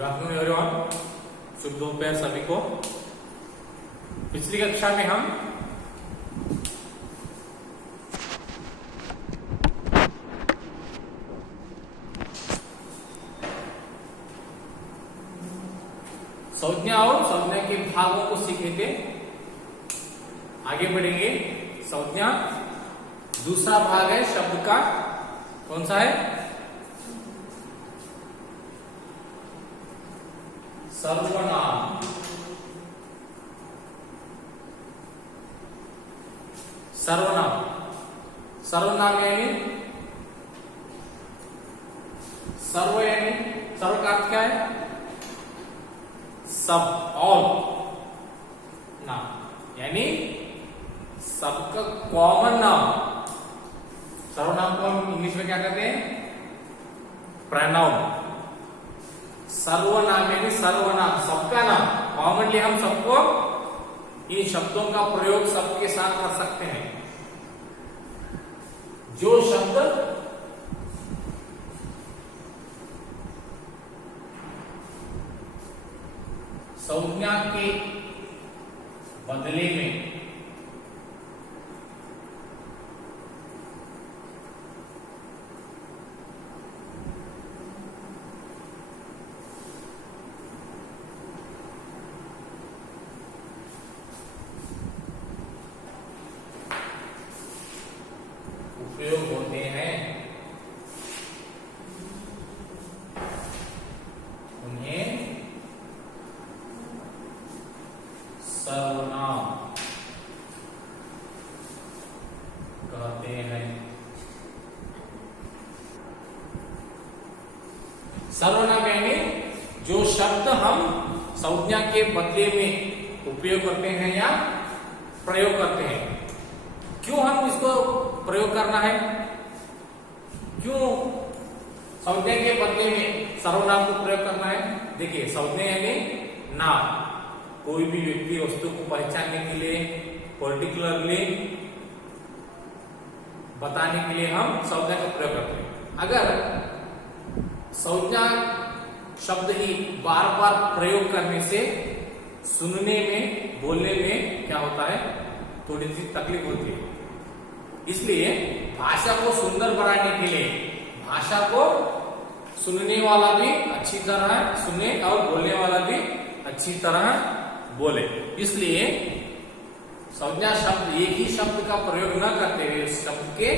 Good afternoon everyone, शुभ दोपहर सभी को। पिछली कक्षा में हम संज्ञा और संज्ञा के भागों को सीखे थे। आगे बढ़ेंगे। संज्ञा दूसरा भाग है शब्द का, कौन सा है? सर्वनाम। सर्वनाम सर्वनाम यानी सर्व, यानी सर्व का अर्थ क्या है? सब, ऑल। नाम यानी सबका कॉमन नाम। सर्वनाम को हम इंग्लिश में क्या कहते हैं? प्रोनाउन। सर्वनाम यानी सर्वनाम, सबका नाम। कॉमनली हम सबको इन शब्दों का प्रयोग सबके साथ कर सकते हैं। जो शब्द संज्ञा के बदले में उपयोग होते हैं, उन्हें सर्वनाम कहते हैं। सर्वनाम यानी जो शब्द हम संज्ञा के बदले में उपयोग करते हैं या प्रयोग करते हैं। क्यों हम इसको प्रयोग करना है? क्यों संज्ञा के बदले में सर्वनाम को प्रयोग करना है? देखिए, संज्ञा यानी नाम, कोई भी व्यक्ति वस्तु को पहचानने के लिए, पर्टिकुलरली बताने के लिए हम संज्ञा का प्रयोग करते हैं। अगर संज्ञा शब्द ही बार बार प्रयोग करने से सुनने में, बोलने में क्या होता है? थोड़ी सी तकलीफ होती है। इसलिए भाषा को सुंदर बनाने के लिए भाषा को सुनने वाला भी अच्छी तरह सुने और बोलने वाला भी अच्छी तरह बोले। इसलिए संज्ञा शब्द, एक ही शब्द का प्रयोग न करते हुए उस शब्द के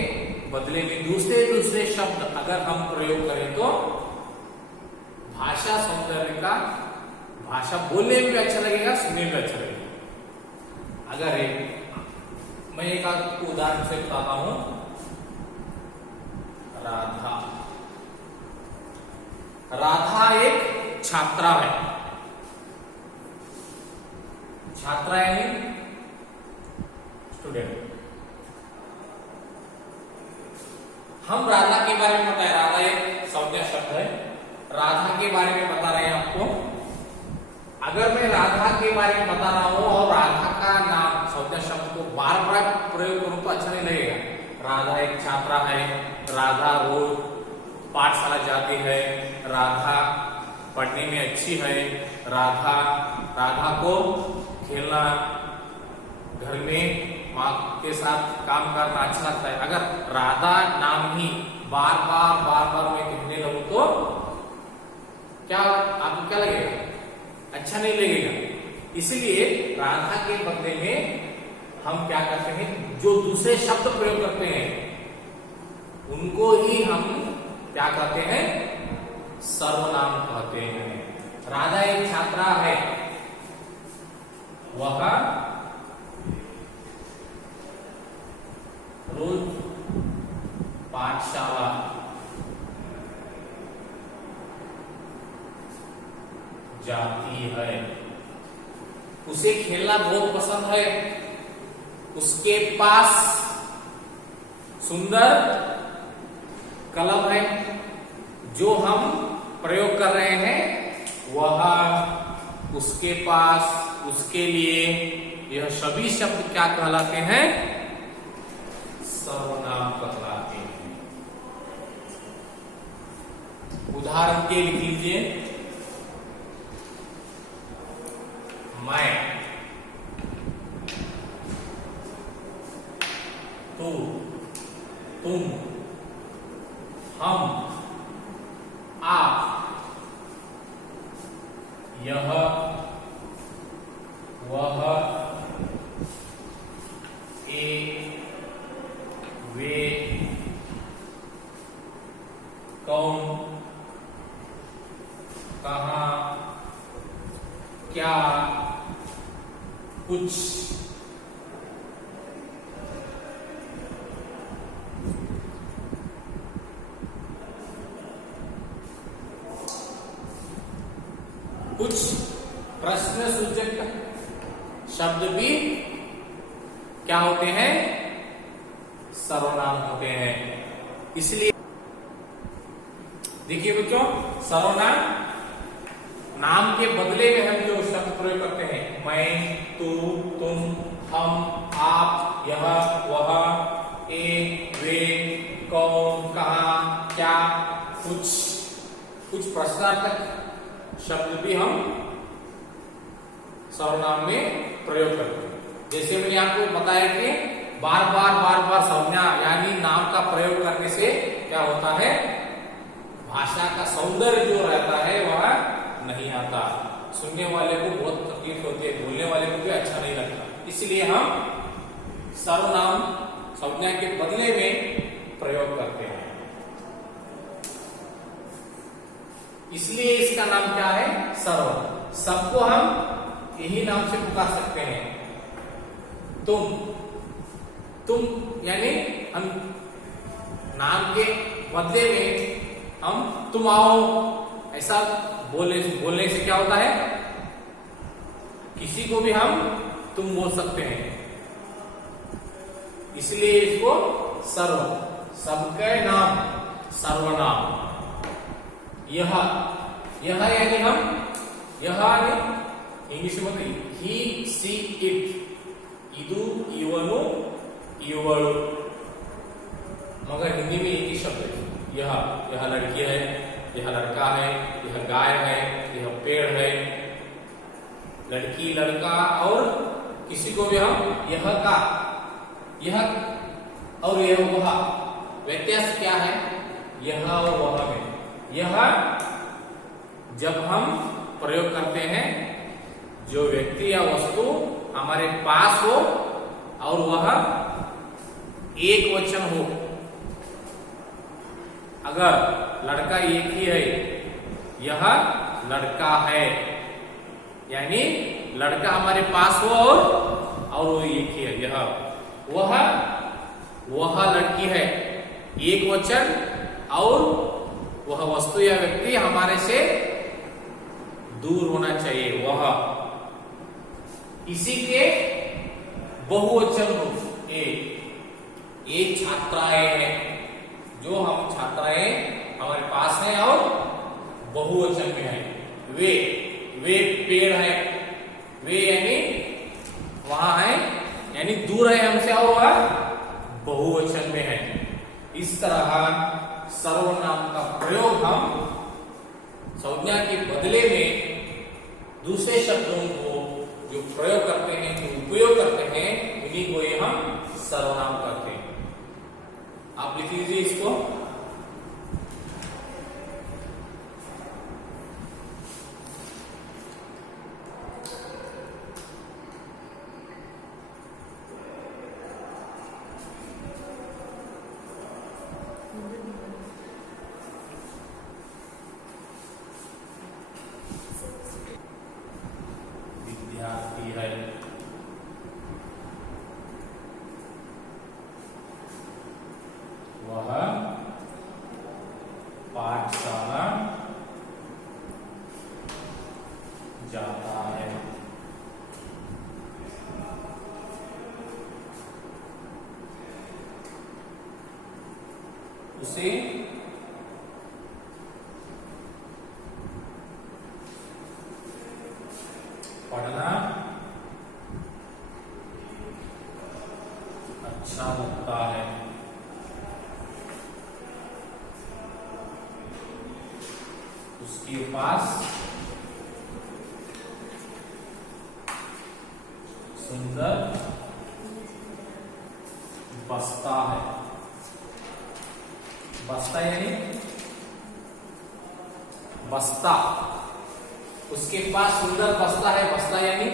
बदले में दूसरे शब्द अगर हम प्रयोग करें तो भाषा सौंदर्य का, भाषा बोलने में भी अच्छा लगेगा, सुनने में भी अच्छा लगेगा। अगर मैं एक आपको उदाहरण से बताता हूं। राधा, राधा एक छात्रा है। छात्रा यानी स्टूडेंट। हम राधा के बारे में बताए, राधा एक संज्ञा शब्द है। राधा के बारे में बता रहे हैं आपको। अगर मैं राधा के बारे में बता रहा हूं और राधा का नाम संज्ञा शब्द को बार बार प्रयोग करूं तो अच्छा नहीं लगेगा। राधा एक छात्रा है, राधा रोज पाठशाला जाती है, राधा पढ़ने में अच्छी है, राधा को खेलना, घर में माँ के साथ काम करना अच्छा लगता है। अगर राधा नाम ही बार बार मैं कहने लगूं तो क्या आपको क्या लगेगा? अच्छा नहीं लगेगा। इसलिए राधा के बदले में हम क्या करते हैं? जो दूसरे शब्द प्रयोग करते हैं उनको ही हम क्या कहते हैं? सर्वनाम कहते हैं। राधा एक छात्रा है, वह रोज पाठशाला जाती है। उसे खेलना बहुत पसंद है। उसके पास सुंदर कलम है। जो हम प्रयोग कर रहे हैं वह उसके पास, उसके लिए, यह सभी शब्द क्या कहलाते हैं? सर्वनाम कहलाते हैं। उदाहरण के लिख लीजिए। मैं, तू, तुम, हम, आप, यह, वह, एक, वे, कौन, कहाँ, क्या, कुछ, कुछ प्रश्नसूचक शब्द भी क्या होते हैं, सर्वनाम होते हैं। इसलिए देखिए बच्चों, सर्वनाम नाम के बदले में हम जो शब्द प्रयोग करते हैं, मैं, तू, तुम, हम, आप, यह, वह, एक, वे, कौन, कहाँ, क्या, कुछ प्रश्नार्थक शब्द भी हम सर्वनाम में प्रयोग करते हैं। जैसे मैंने आपको बताया कि बार बार संज्ञा यानी नाम का प्रयोग करने से क्या होता है, भाषा का सौंदर्य जो रहता है वह नहीं आता, सुनने वाले को बहुत तकलीफ होती है, बोलने वाले को भी अच्छा नहीं लगता। इसलिए हम सर्वनाम संज्ञा के बदले में प्रयोग करते हैं। इसलिए इसका नाम क्या है, सर्वनाम। सबको हम यही नाम से पुकार सकते हैं। तुम यानी हम नाम के बदले में हम तुम आओ ऐसा बोलने से क्या होता है, किसी को भी हम तुम बोल सकते हैं। इसलिए इसको सबके नाम सर्वनाम। यह यानी हम, यह इंग्लिश में ही, सी, इट, इदु, इवनु, इवळु, मगर हिंदी में एक ही शब्द है। यह लड़की है, यह लड़का है, यह गाय है, यह पेड़ है। लड़की, लड़का और किसी को भी हम यह का, यह और यह वह, व्यत्यास क्या है यह और वह में? यह जब हम प्रयोग करते हैं जो व्यक्ति या वस्तु हमारे पास हो और वह एक वचन हो। अगर लड़का एक ही है, यह लड़का है, यानी लड़का हमारे पास हो और वो एक ही है। यह वह लड़की है, एक वचन, और वह वस्तु या व्यक्ति हमारे से दूर होना चाहिए। वह इसी के बहुवचन रूप एक छात्राएं हैं, जो हम छात्राएं हमारे पास हैं और बहुवचन में है। वे पेड़ है, वे यानी वहां है, यानी दूर है हमसे और वह बहुवचन में है। इस तरह सर्वनाम का प्रयोग हम संज्ञा के बदले में दूसरे शब्दों को जो प्रयोग करते हैं, जो उपयोग करते हैं, उन्हीं को ही हम सर्वनाम करते हैं। आप लिख लीजिए इसको। विद्यार्थी है, वह पाठशाला जाता है। उसे पढ़ना अच्छा लगता है। उसके पास सुंदर बस्ता है। बस्ता यानी बस्ता, उसके पास सुंदर बस्ता है। बस्ता यानी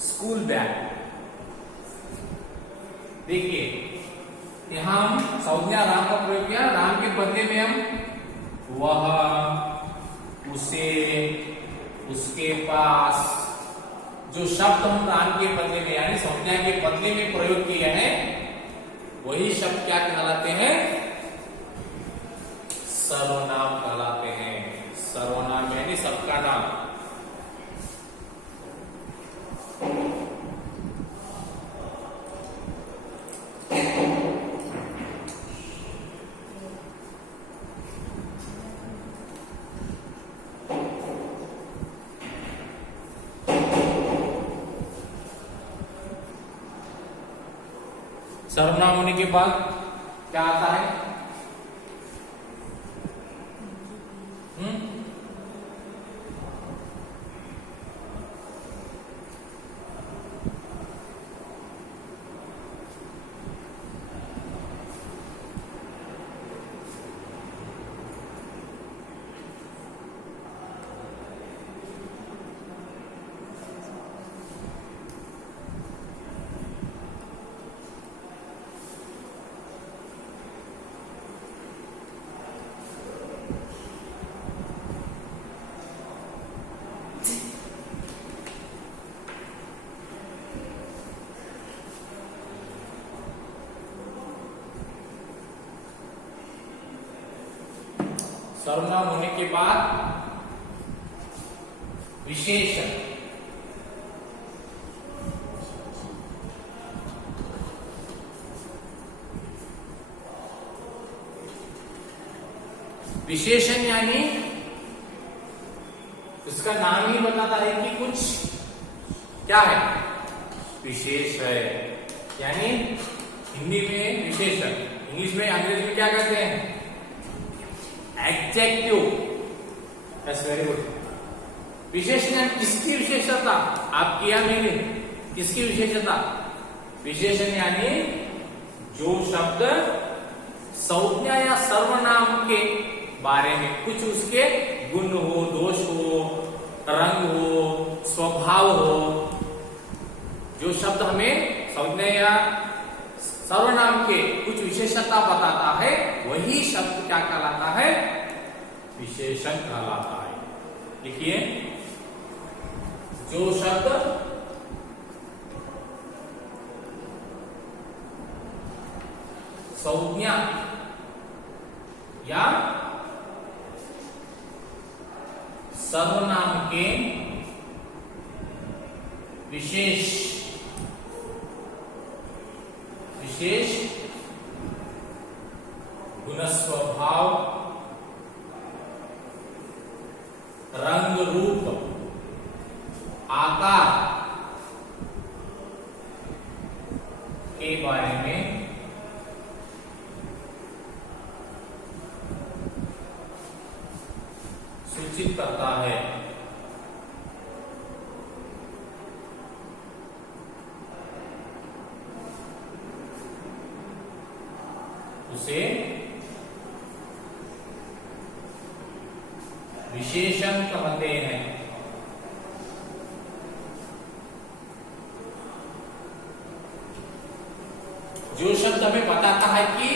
स्कूल बैग। देखिए यहां हम संज्ञा राम का प्रयोग किया। राम के बदले में हम वह, उसे, उसके पास, जो शब्द हम राम के बदले में यानी संज्ञा के बदले में प्रयोग किए हैं वही शब्द क्या कहलाते हैं? सर्वनाम कहलाते हैं। सर्वनाम यानी सबका नाम। सर्वनाम होने के बाद क्या आता है? सर्वनाम होने के बाद विशेषण। विशेषण यानी उसका नाम ही बताता है कि कुछ क्या है, विशेष है। यानी हिंदी में विशेषण, इंग्लिश में, अंग्रेजी में क्या कहते हैं? एडजेक्टिव। That's very good. विशेषण किसकी विशेषता? आपकी या मेरी? किसकी विशेषता? विशेषण यानी जो शब्द संज्ञा या सर्वनाम के बारे में कुछ उसके गुण हो, दोष हो, रंग हो, स्वभाव हो, जो शब्द हमें संज्ञा या सर्वनाम के कुछ विशेषता बताता है वही शब्द क्या कहलाता है? विशेषण कहलाता है। लिखिए, जो शब्द संज्ञा या सर्वनाम के विशेष गुण, स्वभाव, रंग, रूप, आकार के बारे में सूचित करता है। उसे विशेषण कहते हैं। जो शब्द हमें बताता है कि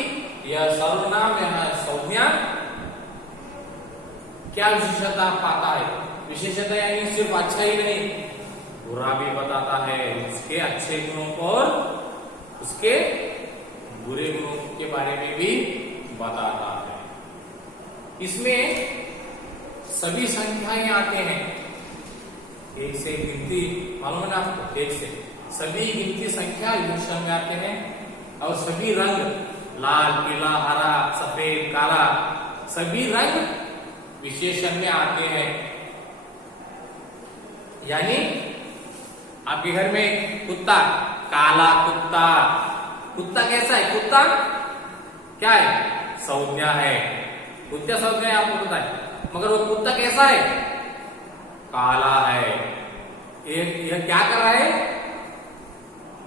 यह सर्वनाम या संज्ञा क्या विशेषता पाता है। विशेषता यानी सिर्फ अच्छा ही नहीं, बुरा भी बताता है। उसके अच्छे गुणों और उसके बुरे गुणों के बारे में भी बताता है। इसमें सभी संख्याएं आते हैं, एक से गिनती, मालूम है ना आपको? एक से सभी गिनती संख्या विशेषण में आते हैं। और सभी रंग, लाल, पीला, हरा, सफेद, काला, सभी रंग विशेषण में आते हैं। यानी आपके घर में कुत्ता, काला कुत्ता, कुत्ता कैसा है? कुत्ता क्या है? संज्ञा है। कुत्ता संज्ञा है, आपको पता है, मगर वो कुत्ता कैसा है? काला है।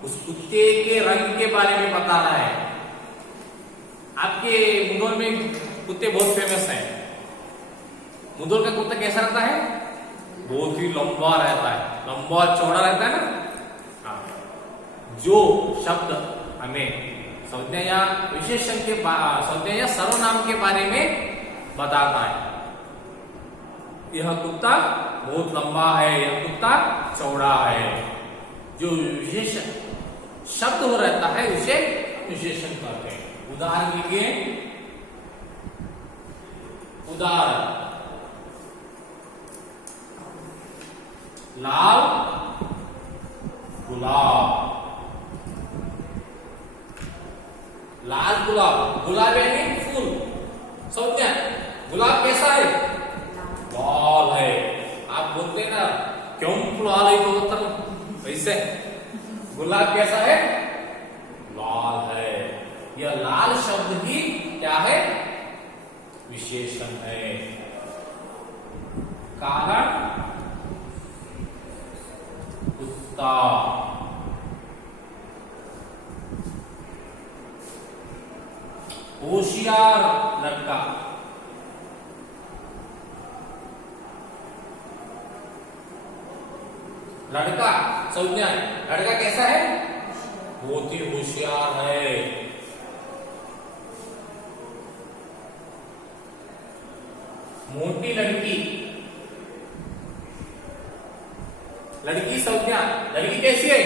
उस कुत्ते के रंग के बारे में बता रहा है। आपके मुंदौल में कुत्ते बहुत फेमस हैं। मुंदौल का कुत्ता कैसा रहता है? बहुत ही लंबा रहता है, लंबा चौड़ा रहता है ना। हाँ। जो शब्द हमें संज्ञा या विशेषण के संज्ञा या सर्वनाम के बारे में बताता है, यह कुत्ता बहुत लंबा है, यह कुत्ता चौड़ा है, जो विशेषण शब्द हो रहता है उसे विशेषण कहते हैं। उदाहरण लीजिए, उदाहरण लाल गुलाब। लाल गुलाब, गुलाब यानी फूल, संज्ञा। गुलाब कैसा है? लाल है। आप बोलते हैं ना क्यों लाल है, तो वैसे गुलाब कैसा है? लाल है। यह लाल शब्द ही क्या है? विशेषण है। कारण कुत्ता, होशियार लड़का, लड़का संज्ञा। लड़का कैसा है? बहुत ही होशियार है। मोटी लड़की, लड़की संज्ञा। लड़की कैसी है?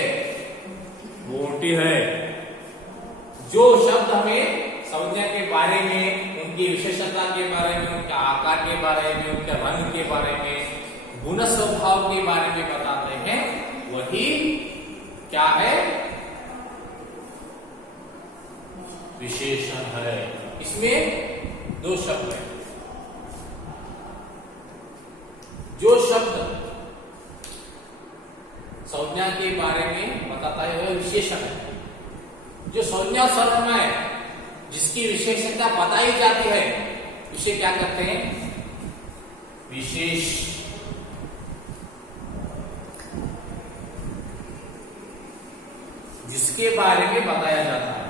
मोटी है। जो शब्द हमें संज्ञा के बारे में, उनकी विशेषता के बारे में, उनके आकार के बारे में, उनके रंग के बारे में, गुण स्वभाव के बारे में बताते हैं, वही क्या है? विशेषण है। इसमें दो शब्द हैं। जो शब्द संज्ञा के बारे में बताता है वह विशेषण है। जो संज्ञा सर्वनाम है, जिसकी विशेषता बताई जाती है, उसे क्या कहते हैं? विशेष। जिसके बारे में बताया जाता है।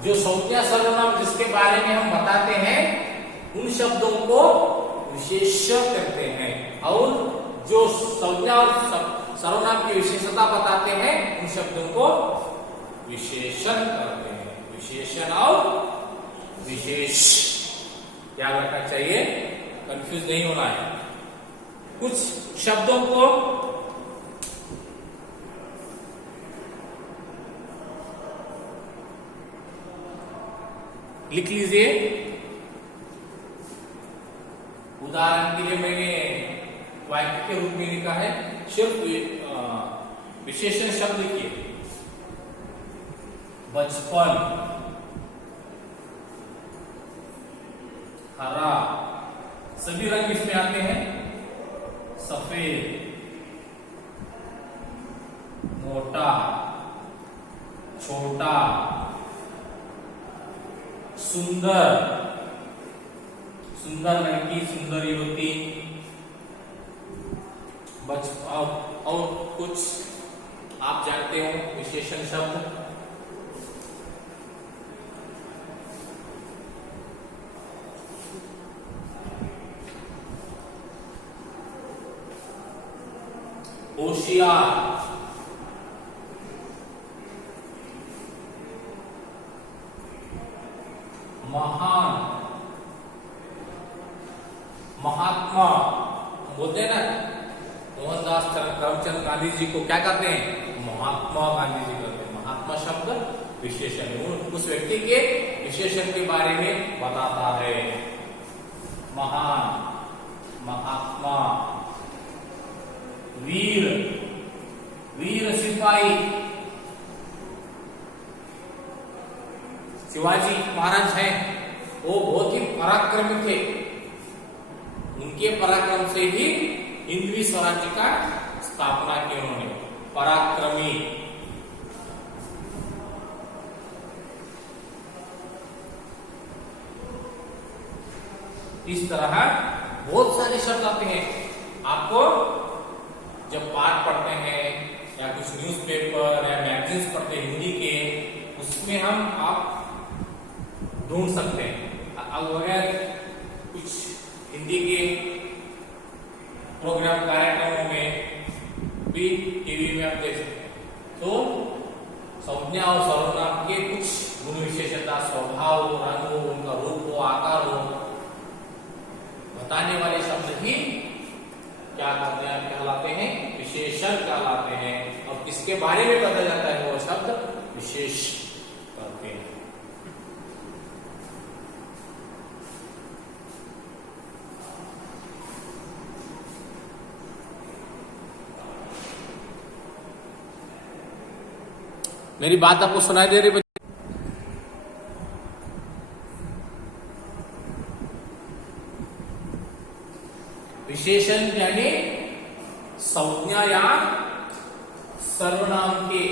जो संज्ञा सर्वनाम जिसके बारे में हम बताते हैं, उन शब्दों को विशेषण कहते हैं, और जो संज्ञा और सर्वनाम की विशेषता बताते हैं, उन शब्दों को विशेषण कहते हैं। विशेषण और विशेष याद रखना चाहिए, कंफ्यूज नहीं होना है। कुछ शब्दों को लिख लीजिए। उदाहरण के लिए मैंने वाक्य के रूप में लिखा है, सिर्फ विशेषण शब्द लिखिए। बचपन, हरा, सभी रंग इसमें आते हैं। सफेद, मोटा, छोटा, सुंदर, सुंदर लड़की, सुंदर युवती, और कुछ आप जानते हो विशेषण शब्द। होशियार, महान, महात्मा। बोलते हैं ना मोहनदास करमचंद गांधी जी को क्या कहते हैं? महात्मा गांधी जी कहते हैं। महात्मा शब्द विशेषण है, उस व्यक्ति के विशेषण के बारे में बताता है। महान, महात्मा, वीर, वीर सिपाही। शिवाजी महाराज हैं, वो बहुत ही पराक्रमी थे। उनके पराक्रम से ही हिंदवी स्वराज्य का स्थापना की उन्होंने। पराक्रमी, इस तरह बहुत सारे शब्द आते हैं। आपको जब पाठ पढ़ते हैं या कुछ न्यूज़पेपर या मैगजीन्स पढ़ते हैं हिंदी के, उसमें हम आप ढूंढ सकते हैं। अब अगर कुछ हिंदी के प्रोग्राम कार्यक्रमों में भी टीवी में आप देख सकते हैं, तो संज्ञा और सर्वनाम के कुछ गुण विशेषता, स्वभाव, रंग हो, उनका रूप हो, आकार हो, बताने वाले शब्द ही क्या कहलाते हैं? विशेषण कहलाते हैं। और किसके बारे में पता जाता है? वो शब्द विशेष करते हैं। मेरी बात आपको सुनाई दे रही? विशेषण यानी संज्ञा या सर्वनाम के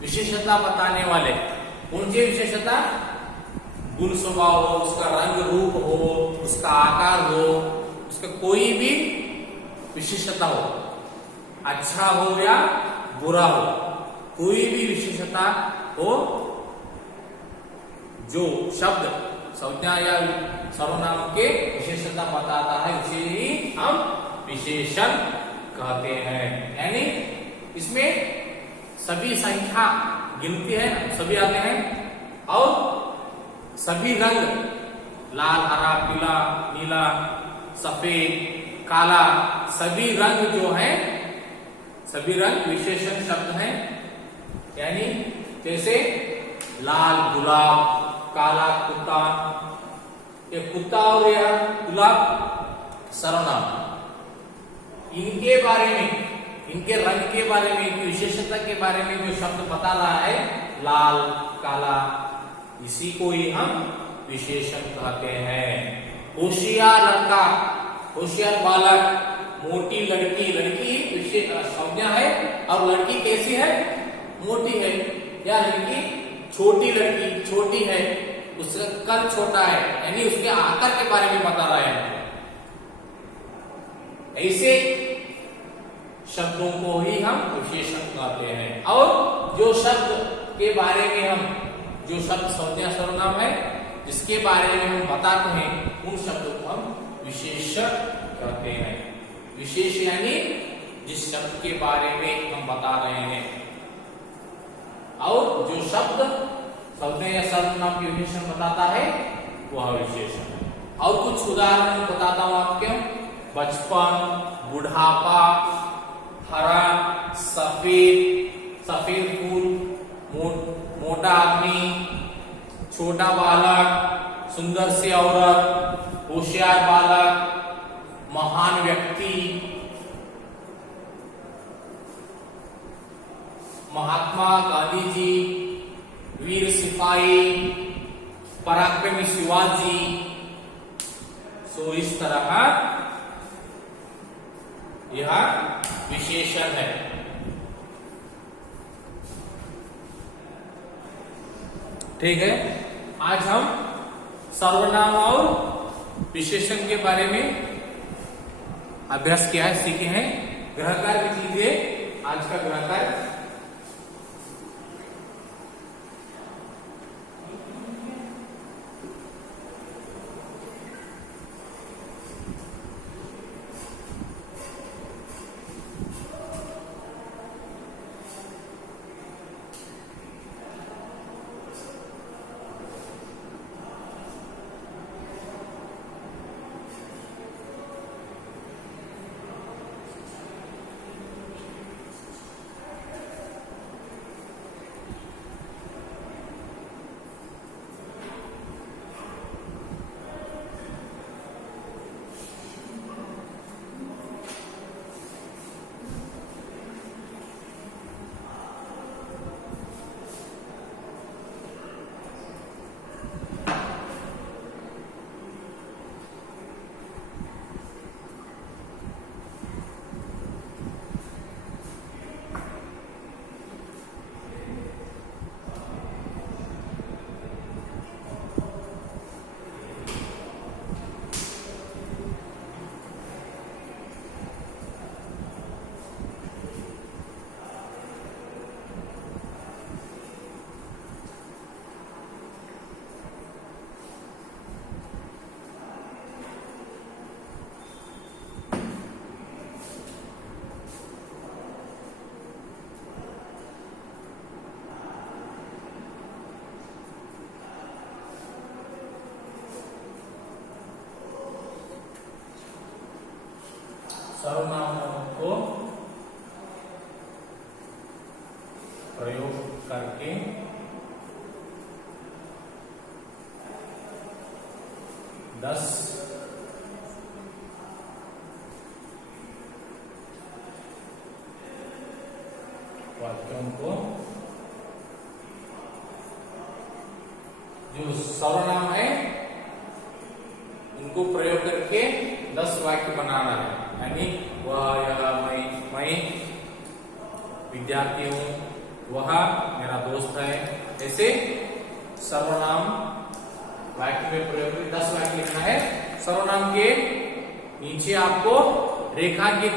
विशेषता बताने वाले। कौन सी विशेषता? गुण स्वभाव हो, उसका रंग रूप हो, उसका आकार हो, उसका कोई भी विशेषता हो, अच्छा हो या बुरा हो, कोई भी विशेषता हो जो शब्द संज्ञा या सर्वनाम के विशेषता बताता है, उसे ही हम विशेषण कहते हैं। यानी इसमें सभी संख्या गिनती है, सभी आते हैं, और सभी रंग लाल, हरा, पीला, नीला, सफेद, काला, सभी रंग जो है, सभी रंग विशेषण शब्द हैं। यानी जैसे लाल गुलाब, काला कुत्ता, ये कुत्ता और यह गुलाब सर्वनाम। इनके बारे में, इनके रंग के बारे में, इनकी विशेषता के बारे में जो शब्द बता रहा है, लाल, काला, इसी को ही हम विशेषण कहते हैं। होशियार लड़का, होशियार बालक, मोटी लड़की, लड़की संज्ञा है, और लड़की कैसी है? मोटी है। या लड़की छोटी, लड़की छोटी है, उसका कद छोटा है, यानी उसके आकार के बारे में बता रहा है। ऐसे शब्दों को ही हम विशेषण कहते हैं। और जो शब्द के बारे में हम, जो शब्द संज्ञा सर्वनाम है, जिसके बारे में हम बताते हैं, उन शब्दों को हम विशेषण कहते हैं। विशेष यानी जिस शब्द के बारे में हम बता रहे हैं, और जो शब्द संज्ञा या सर्वनाम के विशेषण बताता है, वह विशेषण है। और कुछ उदाहरण बताता हूं आपके। बचपन, बुढ़ापा, हरा, सफेद, सफेद फूल, मोटा आदमी, छोटा बालक, सुंदर सी औरत, होशियार बालक, महान व्यक्ति, महात्मा गांधी जी, वीर सिपाही, पराक्रमी शिवाजी। सो इस तरह यह विशेषण है। ठीक है, आज हम सर्वनाम और विशेषण के बारे में अभ्यास किया है, सीखे हैं। गृह कार्य लिख लीजिए, आज का गृह कार्य। प्रयोग करके 10 वाक्यों को, जो सर्वनाम है उनको प्रयोग करके 10 वाक्य बनाना है। यानी वह, यह, मैं विद्यार्थी हूं, वह मेरा दोस्त है, ऐसे सर्वनाम वाक्य में प्रयोग करके 10 वाक्य लिखना है। सर्वनाम के नीचे आपको रेखांकित,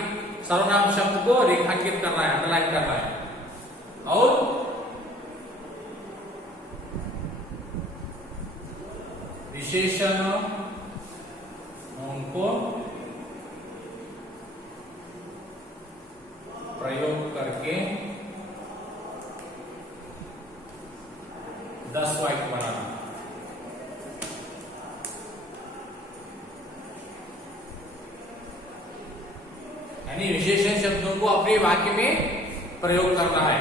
सर्वनाम शब्द को रेखांकित करना है, अंडरलाइन करना है। और विशेषण उनको प्रयोग करके 10 वाक्य बनाना। यानी विशेषण शब्दों को अपने वाक्य में प्रयोग करना है।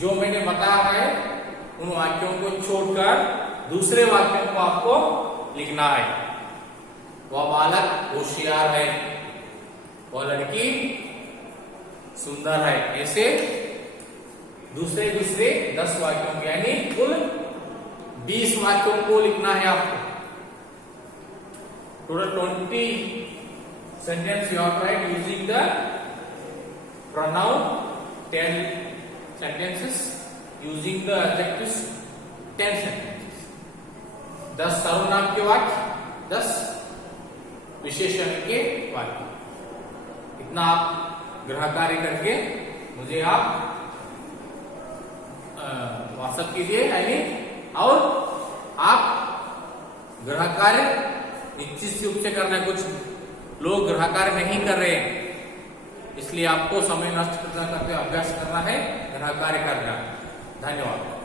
जो मैंने बताया है उन वाक्यों को छोड़कर दूसरे वाक्यों को आपको लिखना है। वह बालक होशियार है, वह लड़की सुंदर है, ऐसे दूसरे 10 वाक्यों के, यानी कुल 20 वाक्यों को लिखना है आपको। Total 20 sentences you have to write using the pronoun, 10 sentences using the adjectives, 10 sentences, 10 सर्वनाम के वाक्य, 10 विशेषण के वाक्य। इतना आप गृह कार्य करके मुझे आप व्हाट्सएप कीजिए, यानी, और आप गृह कार्य निश्चित रूप से करना। कुछ लोग गृह कार्य नहीं कर रहे हैं, इसलिए आपको समय नष्ट करते अभ्यास करना है, गृह कार्य करना। धन्यवाद।